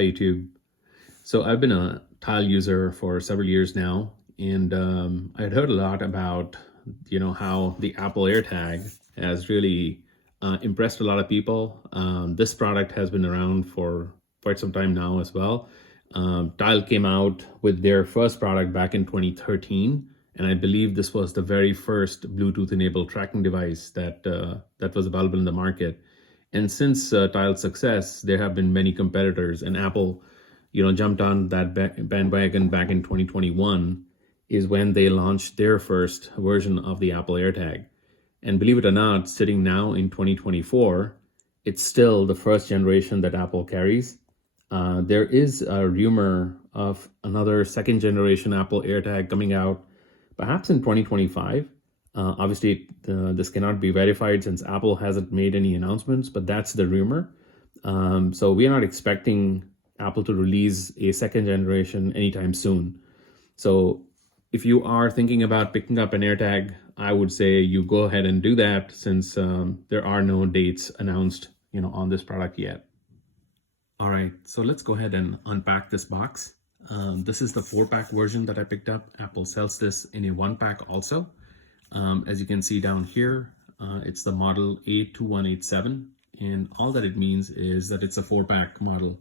Hi, YouTube. So I've been a tile user for several years now, and I had heard a lot about, how the Apple AirTag has really impressed a lot of people. This product has been around for quite some time now as well. Tile came out with their first product back in 2013, and I believe this was the very first Bluetooth-enabled tracking device that was available in the market. And since Tile's success, there have been many competitors, and Apple, jumped on that bandwagon back in 2021 is when they launched their first version of the Apple AirTag. And believe it or not, sitting now in 2024, it's still the first generation that Apple carries. There is a rumor of another second generation Apple AirTag coming out perhaps in 2025. Obviously, this cannot be verified since Apple hasn't made any announcements, but that's the rumor. So we are not expecting Apple to release a second generation anytime soon. So if you are thinking about picking up an AirTag, I would say you go ahead and do that since there are no dates announced, on this product yet. All right, so let's go ahead and unpack this box. This is the 4-pack version that I picked up. Apple sells this in a 1-pack also. As you can see down here, it's the model A2187, and all that it means is that it's a 4-pack model.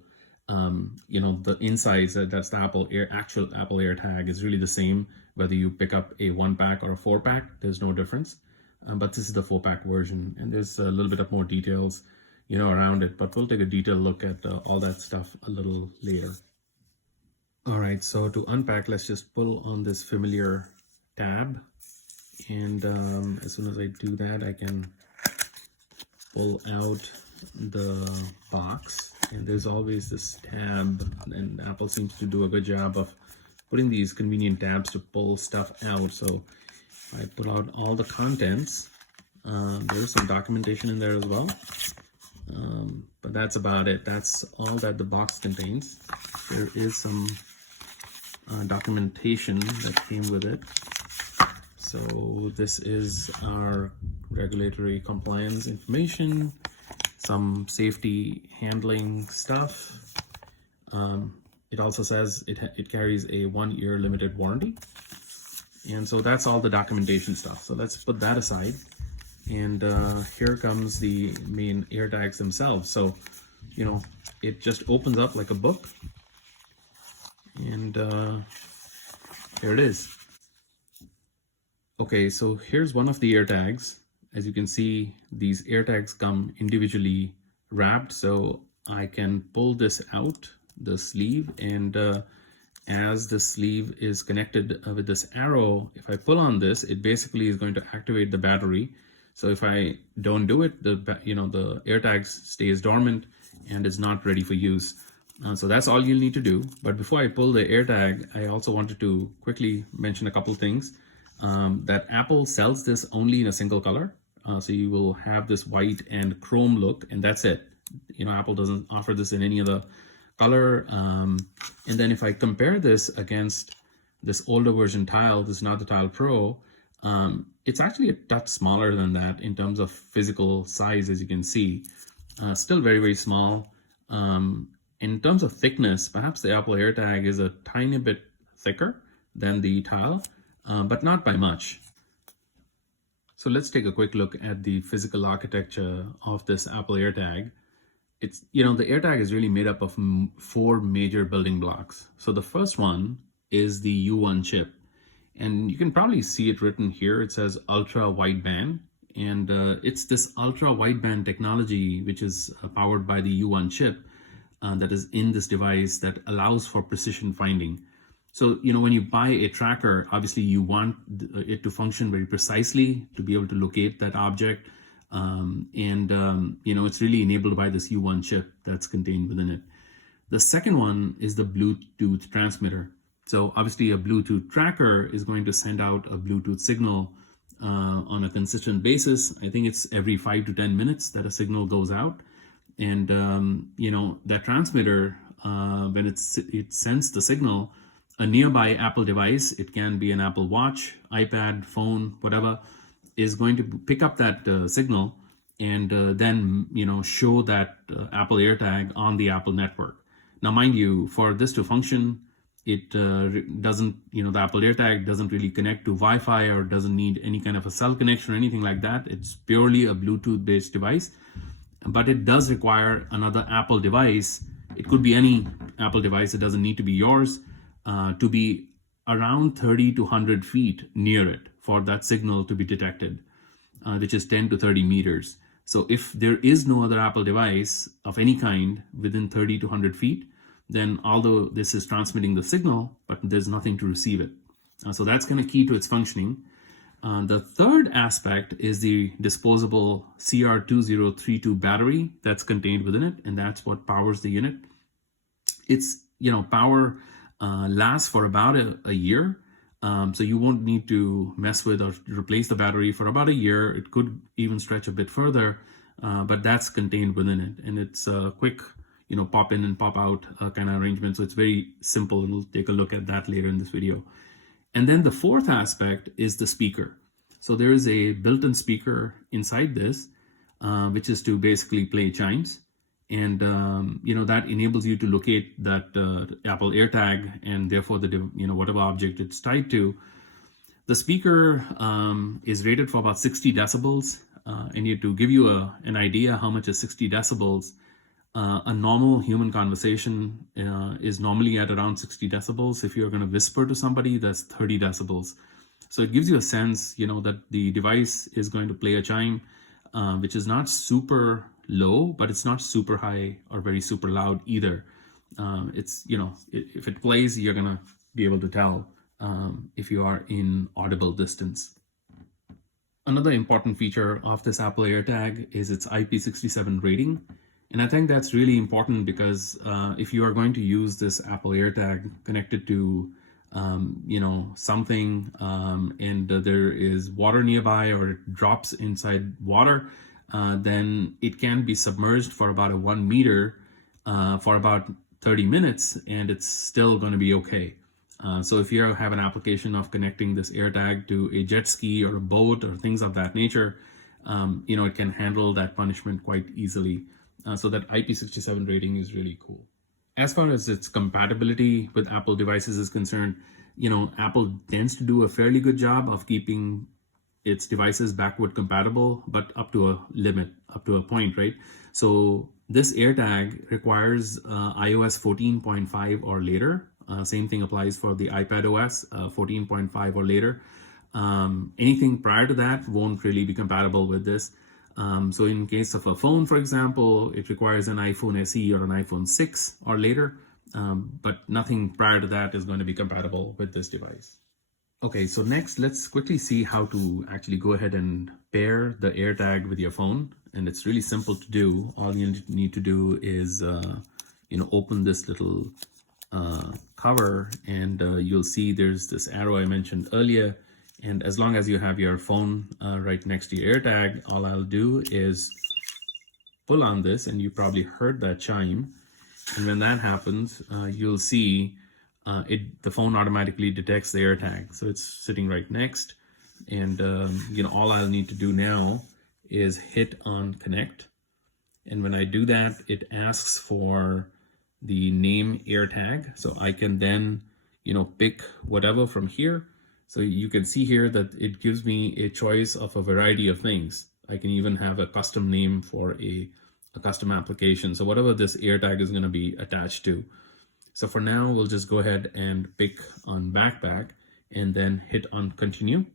The insides, that's the actual Apple AirTag is really the same, whether you pick up a 1-pack or a 4-pack, there's no difference. But this is the 4-pack version, and there's a little bit of more details, around it, but we'll take a detailed look at all that stuff a little later. All right, so to unpack, let's just pull on this familiar tab. And as soon as I do that, I can pull out the box. And there's always this tab, and Apple seems to do a good job of putting these convenient tabs to pull stuff out. So I pull out all the contents. There's some documentation in there as well. But that's about it. That's all that the box contains. There is some documentation that came with it. So this is our regulatory compliance information, some safety handling stuff. It also says it carries a 1-year limited warranty. And so that's all the documentation stuff. So let's put that aside. And here comes the main AirTags themselves. So, it just opens up like a book. And here it is. Okay, so here's one of the AirTags. As you can see, these AirTags come individually wrapped, so I can pull this out, the sleeve, and as the sleeve is connected with this arrow, if I pull on this, it basically is going to activate the battery. So if I don't do it, the AirTags stays dormant and is not ready for use. So that's all you'll need to do. But before I pull the AirTag, I also wanted to quickly mention a couple things. That Apple sells this only in a single color. So you will have this white and chrome look, and that's it. Apple doesn't offer this in any other color. And then if I compare this against this older version Tile, this is not the Tile Pro, it's actually a touch smaller than that in terms of physical size, as you can see. Still very, very small. In terms of thickness, perhaps the Apple AirTag is a tiny bit thicker than the Tile, but not by much. So let's take a quick look at the physical architecture of this Apple AirTag. It's, the AirTag is really made up of 4 major building blocks. So the first one is the U1 chip. And you can probably see it written here. It says ultra wideband. And it's this ultra wideband technology, which is powered by the U1 chip that is in this device that allows for precision finding. So, when you buy a tracker, obviously you want it to function very precisely to be able to locate that object. It's really enabled by this U1 chip that's contained within it. The second one is the Bluetooth transmitter. So obviously a Bluetooth tracker is going to send out a Bluetooth signal on a consistent basis. I think it's every 5 to 10 minutes that a signal goes out. And, that transmitter, when it sends the signal, a nearby Apple device, it can be an Apple Watch, iPad, phone, whatever, is going to pick up that signal and then, show that Apple AirTag on the Apple network. Now, mind you, for this to function, it doesn't, the Apple AirTag doesn't really connect to Wi-Fi or doesn't need any kind of a cell connection or anything like that. It's purely a Bluetooth-based device, but it does require another Apple device. It could be any Apple device. It doesn't need to be yours, to be around 30 to 100 feet near it for that signal to be detected, which is 10 to 30 meters. So if there is no other Apple device of any kind within 30 to 100 feet, then although this is transmitting the signal, but there's nothing to receive it. So that's kind of key to its functioning. The third aspect is the disposable CR2032 battery that's contained within it, and that's what powers the unit. Its power lasts for about a year, so you won't need to mess with or replace the battery for about a year. It could even stretch a bit further, but that's contained within it, and it's a quick pop in and pop out kind of arrangement. So it's very simple, and we'll take a look at that later in this video. And then the fourth aspect is the speaker. So there is a built-in speaker inside this, which is to basically play chimes. And, that enables you to locate that Apple AirTag and therefore the, whatever object it's tied to. The speaker is rated for about 60 decibels. And to give you an idea how much is 60 decibels, a normal human conversation is normally at around 60 decibels. If you're going to whisper to somebody, that's 30 decibels. So it gives you a sense, that the device is going to play a chime, which is not super low, but it's not super high or very super loud either. It's, if it plays, you're going to be able to tell if you are in audible distance. Another important feature of this Apple AirTag is its IP67 rating. And I think that's really important because if you are going to use this Apple AirTag connected to, something, and there is water nearby or it drops inside water, then it can be submerged for about 1 meter for about 30 minutes, and it's still going to be okay. So if you have an application of connecting this AirTag to a jet ski or a boat or things of that nature, it can handle that punishment quite easily. So that IP67 rating is really cool. As far as its compatibility with Apple devices is concerned, Apple tends to do a fairly good job of keeping its devices backward compatible, but up to a limit, up to a point, right? So this AirTag requires iOS 14.5 or later. Same thing applies for the iPadOS 14.5 or later. Anything prior to that won't really be compatible with this. So in case of a phone, for example, it requires an iPhone SE or an iPhone 6 or later, but nothing prior to that is going to be compatible with this device. Okay, so next, let's quickly see how to actually go ahead and pair the AirTag with your phone. And it's really simple to do. All you need to do is, open this little cover, and you'll see there's this arrow I mentioned earlier. And as long as you have your phone right next to your AirTag, all I'll do is pull on this, and you probably heard that chime. And when that happens, you'll see the phone automatically detects the AirTag. So it's sitting right next. And, all I'll need to do now is hit on connect. And when I do that, it asks for the name AirTag. So I can then, pick whatever from here. So you can see here that it gives me a choice of a variety of things. I can even have a custom name for a custom application. So whatever this AirTag is going to be attached to. So for now, we'll just go ahead and pick on backpack and then hit on continue.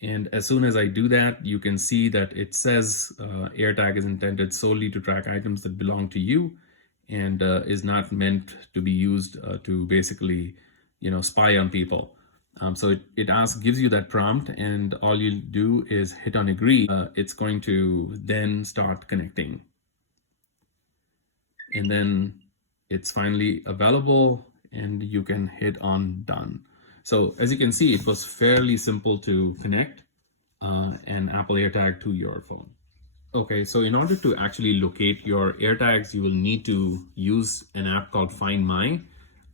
And as soon as I do that, you can see that it says AirTag is intended solely to track items that belong to you and is not meant to be used to basically spy on people. So it gives you that prompt, and all you do is hit on agree. It's going to then start connecting. And then it's finally available, and you can hit on done. So as you can see, it was fairly simple to connect an Apple AirTag to your phone. Okay, so in order to actually locate your AirTags, you will need to use an app called Find My.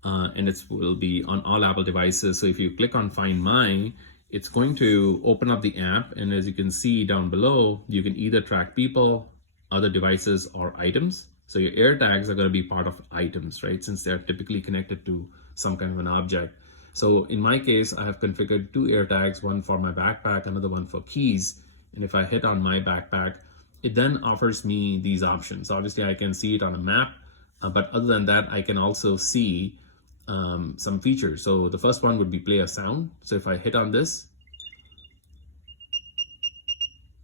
And it will be on all Apple devices. So if you click on Find My, it's going to open up the app. And as you can see down below, you can either track people, other devices, or items. So your AirTags are going to be part of items, right? Since they're typically connected to some kind of an object. So in my case, I have configured 2 AirTags, one for my backpack, another one for keys. And if I hit on my backpack, it then offers me these options. Obviously, I can see it on a map, but other than that, I can also see some features. So the first one would be play a sound. So if I hit on this,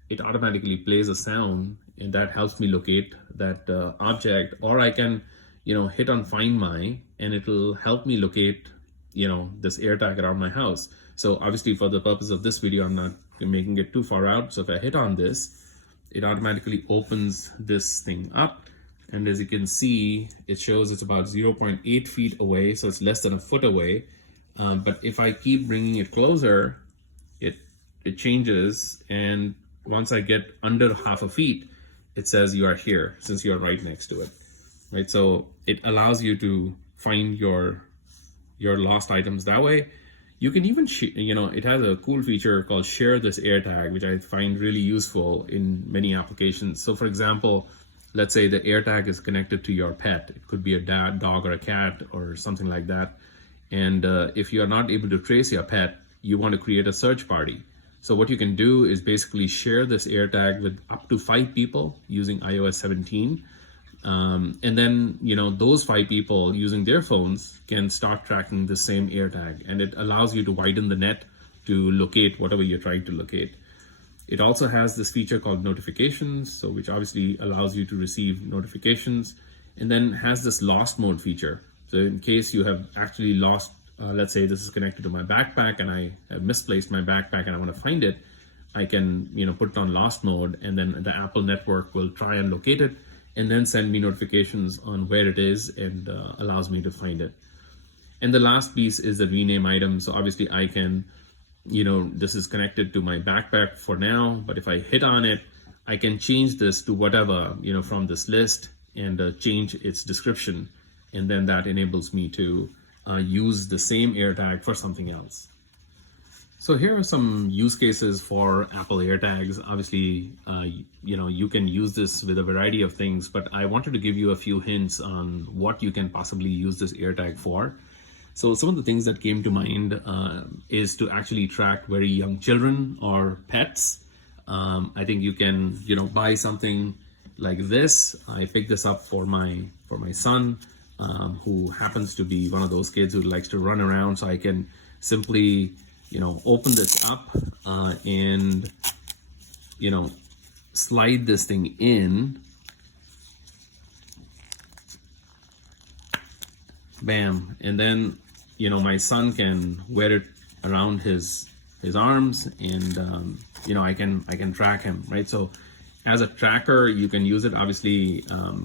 it automatically plays a sound, and that helps me locate that object. Or I can, hit on Find My, and it will help me locate, this AirTag around my house. So obviously, for the purpose of this video, I'm not making it too far out. So if I hit on this, it automatically opens this thing up. And as you can see, it shows it's about 0.8 feet away, so it's less than a foot away. But if I keep bringing it closer, it changes, and once I get under half a feet, it says you are here, since you're right next to it, right? So it allows you to find your lost items that way. You can even, it has a cool feature called Share This AirTag, which I find really useful in many applications. So for example, let's say the AirTag is connected to your pet. It could be a dog or a cat or something like that. And if you are not able to trace your pet, you want to create a search party. So what you can do is basically share this AirTag with up to 5 people using iOS 17. And then, those 5 people using their phones can start tracking the same AirTag. And it allows you to widen the net to locate whatever you're trying to locate. It also has this feature called notifications, so which obviously allows you to receive notifications, and then has this lost mode feature. So in case you have actually lost, let's say this is connected to my backpack and I have misplaced my backpack and I want to find it, I can, put it on lost mode, and then the Apple network will try and locate it and then send me notifications on where it is, and allows me to find it. And the last piece is the rename item. So obviously I can, this is connected to my backpack for now, but if I hit on it, I can change this to whatever, from this list, and change its description. And then that enables me to use the same AirTag for something else. So here are some use cases for Apple AirTags. Obviously, you can use this with a variety of things, but I wanted to give you a few hints on what you can possibly use this AirTag for. So some of the things that came to mind is to actually track very young children or pets. I think you can, buy something like this. I picked this up for my son, who happens to be one of those kids who likes to run around. So I can simply, open this up and, slide this thing in. Bam. And then, my son can wear it around his arms, and, I can track him, right? So as a tracker, you can use it. Obviously,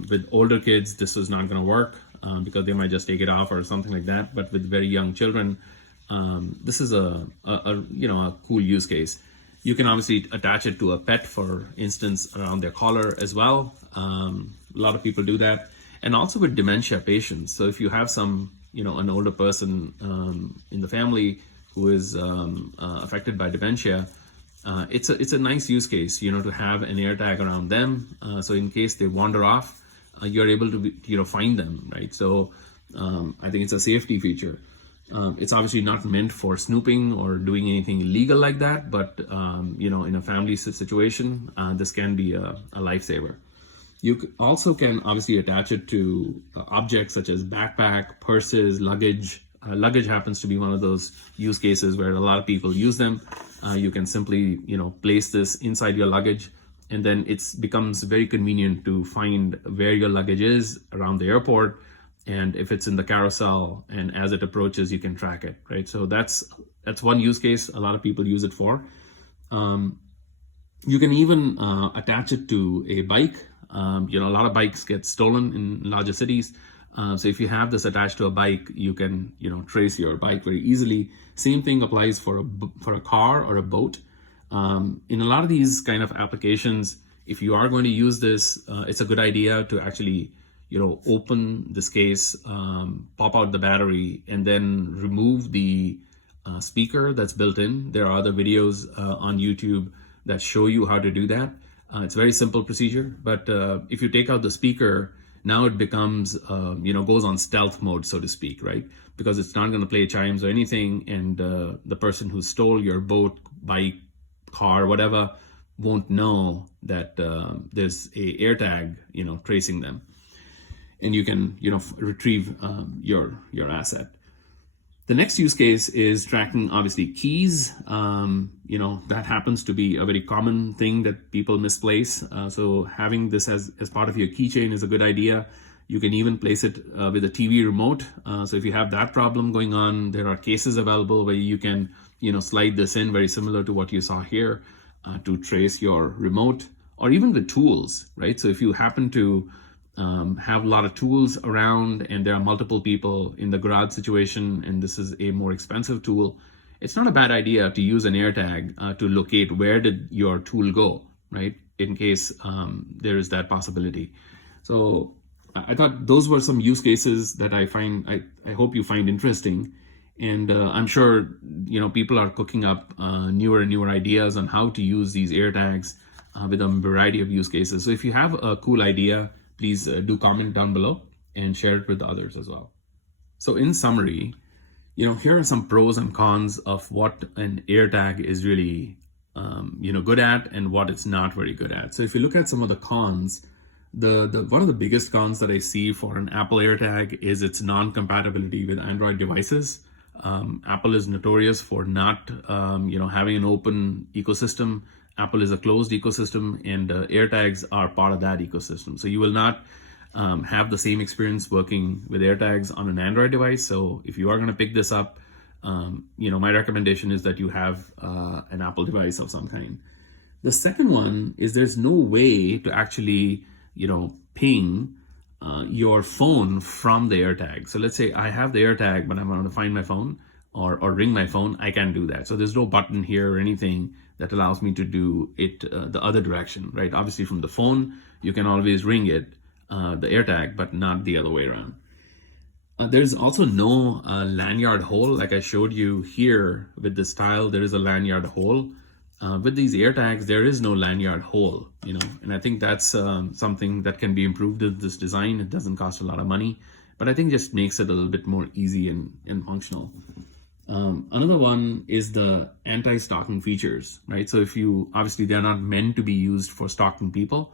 with older kids, this is not going to work because they might just take it off or something like that. But with very young children, this is a cool use case. You can obviously attach it to a pet, for instance, around their collar as well. A lot of people do that. And also with dementia patients. So if you have an older person in the family who is affected by dementia, it's a nice use case, to have an AirTag around them. So in case they wander off, you're able to find them, right? So I think it's a safety feature. It's obviously not meant for snooping or doing anything illegal like that, but in a family situation, this can be a lifesaver. You also can obviously attach it to objects such as backpack, purses, luggage. Luggage happens to be one of those use cases where a lot of people use them. You can simply, place this inside your luggage, and then it becomes very convenient to find where your luggage is around the airport. And if it's in the carousel, and as it approaches, you can track it, right? So that's one use case a lot of people use it for. You can even attach it to a bike. A lot of bikes get stolen in larger cities. So if you have this attached to a bike, you can, trace your bike very easily. Same thing applies for a car or a boat. In a lot of these kind of applications, if you are going to use this, it's a good idea to actually, open this case, pop out the battery, and then remove the speaker that's built in. There are other videos on YouTube that show you how to do that. It's a very simple procedure, but if you take out the speaker now it becomes, goes on stealth mode, so to speak, right? Because it's not going to play chimes or anything, and the person who stole your boat, bike, car, whatever, won't know that there's a AirTag, tracing them, and you can, retrieve your asset. The next use case is tracking, obviously, keys. That happens to be a very common thing that people misplace. So having this as part of your keychain is a good idea. You can even place it with a TV remote. So if you have that problem going on, there are cases available where you can, slide this in, very similar to what you saw here, to trace your remote, or even with tools, right? So if you happen to have a lot of tools around and there are multiple people in the garage situation, and this is a more expensive tool, it's not a bad idea to use an AirTag to locate where did your tool go, right? In case there is that possibility. So I thought those were some use cases that I hope you find interesting. And I'm sure, people are cooking up newer and newer ideas on how to use these AirTags with a variety of use cases. So if you have a cool idea, please do comment down below and share it with others as well. So in summary, here are some pros and cons of what an AirTag is really, good at and what it's not very good at. So if you look at some of the cons, the one of the biggest cons that I see for an Apple AirTag is its non-compatibility with Android devices. Apple is notorious for not, having an open ecosystem. Apple is a closed ecosystem, and AirTags are part of that ecosystem. So you will not have the same experience working with AirTags on an Android device. So if you are going to pick this up, my recommendation is that you have an Apple device of some kind. The second one is there's no way to actually, ping your phone from the AirTag. So let's say I have the AirTag, but I'm going to find my phone or ring my phone. I can't do that. So there's no button here or anything that allows me to do it the other direction, right? Obviously from the phone, you can always ring it, the AirTag, but not the other way around. There's also no lanyard hole. Like I showed you here with this tile, there is a lanyard hole. With these AirTags, there is no lanyard hole, and I think that's something that can be improved with this design. It doesn't cost a lot of money, but I think just makes it a little bit more easy and functional. Another one is the anti-stalking features, right? So obviously they're not meant to be used for stalking people.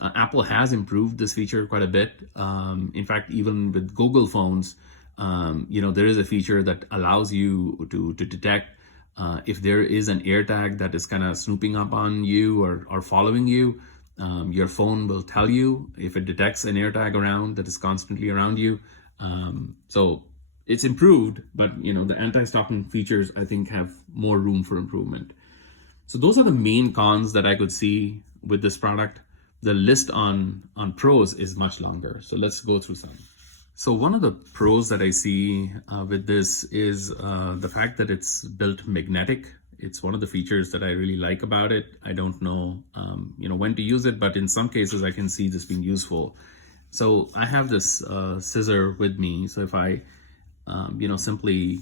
Apple has improved this feature quite a bit. In fact, even with Google phones, there is a feature that allows you to detect if there is an AirTag that is kind of snooping up on you or following you. Your phone will tell you if it detects an AirTag around that is constantly around you. So it's improved, but the anti-stalking features I think have more room for improvement. So those are the main cons that I could see with this product. The list on pros is much longer, so let's go through some. So one of the pros that I see with this is the fact that it's built magnetic. It's one of the features that I really like about it. I don't know, when to use it, but in some cases I can see this being useful. So I have this scissor with me. So if I, simply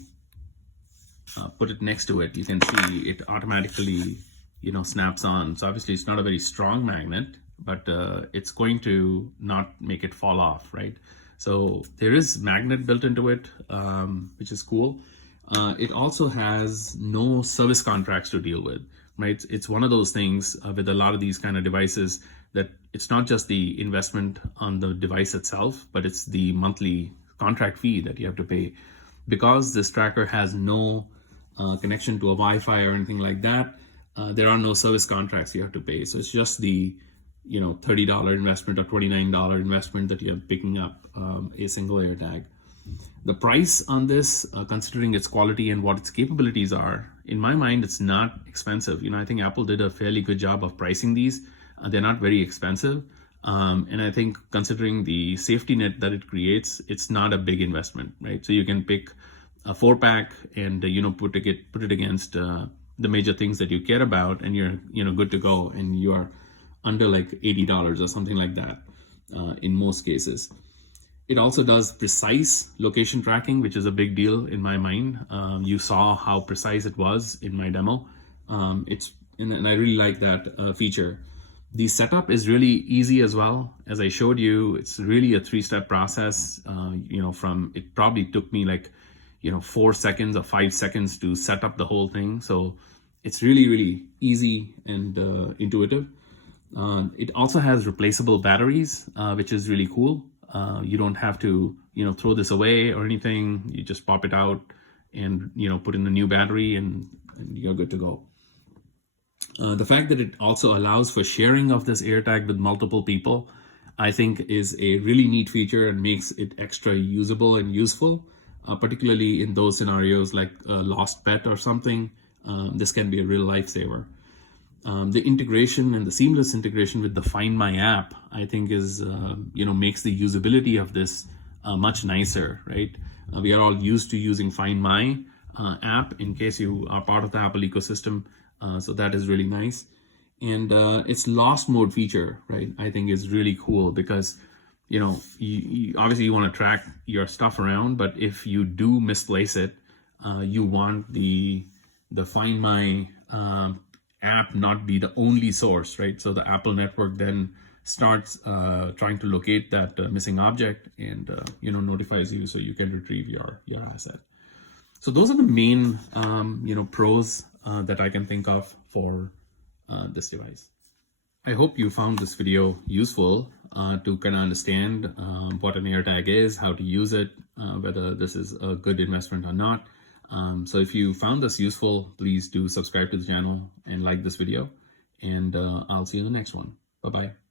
put it next to it, you can see it automatically, snaps on. So obviously it's not a very strong magnet, but it's going to not make it fall off, right? So there is magnet built into it, which is cool. It also has no service contracts to deal with, right? It's one of those things with a lot of these kind of devices that it's not just the investment on the device itself, but it's the monthly contract fee that you have to pay. Because this tracker has no connection to a Wi-Fi or anything like that, there are no service contracts you have to pay. So it's just the $30 investment or $29 investment that you're picking up a single AirTag. The price on this, considering its quality and what its capabilities are, in my mind, it's not expensive. I think Apple did a fairly good job of pricing these. They're not very expensive. And I think considering the safety net that it creates, it's not a big investment, right? So you can pick a 4-pack and, put it against the major things that you care about, and you're, good to go. And you are under like $80 or something like that in most cases. It also does precise location tracking, which is a big deal in my mind. You saw how precise it was in my demo. And I really like that feature. The setup is really easy as well. As I showed you, it's really a 3-step process. From it probably took me like 4 seconds or 5 seconds to set up the whole thing. So it's really, really easy and intuitive. It also has replaceable batteries, which is really cool. You don't have to throw this away or anything. You just pop it out and put in a new battery, and you're good to go. The fact that it also allows for sharing of this AirTag with multiple people, I think is a really neat feature and makes it extra usable and useful, particularly in those scenarios like a lost pet or something. This can be a real lifesaver. The integration and the seamless integration with the Find My app, I think is, makes the usability of this much nicer, right? We are all used to using Find My app in case you are part of the Apple ecosystem. So that is really nice. And its lost mode feature, right, I think is really cool because, you obviously you want to track your stuff around, but if you do misplace it, you want the Find My app not be the only source, right? So the Apple network then starts trying to locate that missing object and notifies you so you can retrieve your asset. So those are the main pros that I can think of for this device. I hope you found this video useful to kind of understand what an AirTag is, how to use it, whether this is a good investment or not. So if you found this useful, please do subscribe to the channel and like this video, and I'll see you in the next one. Bye-bye.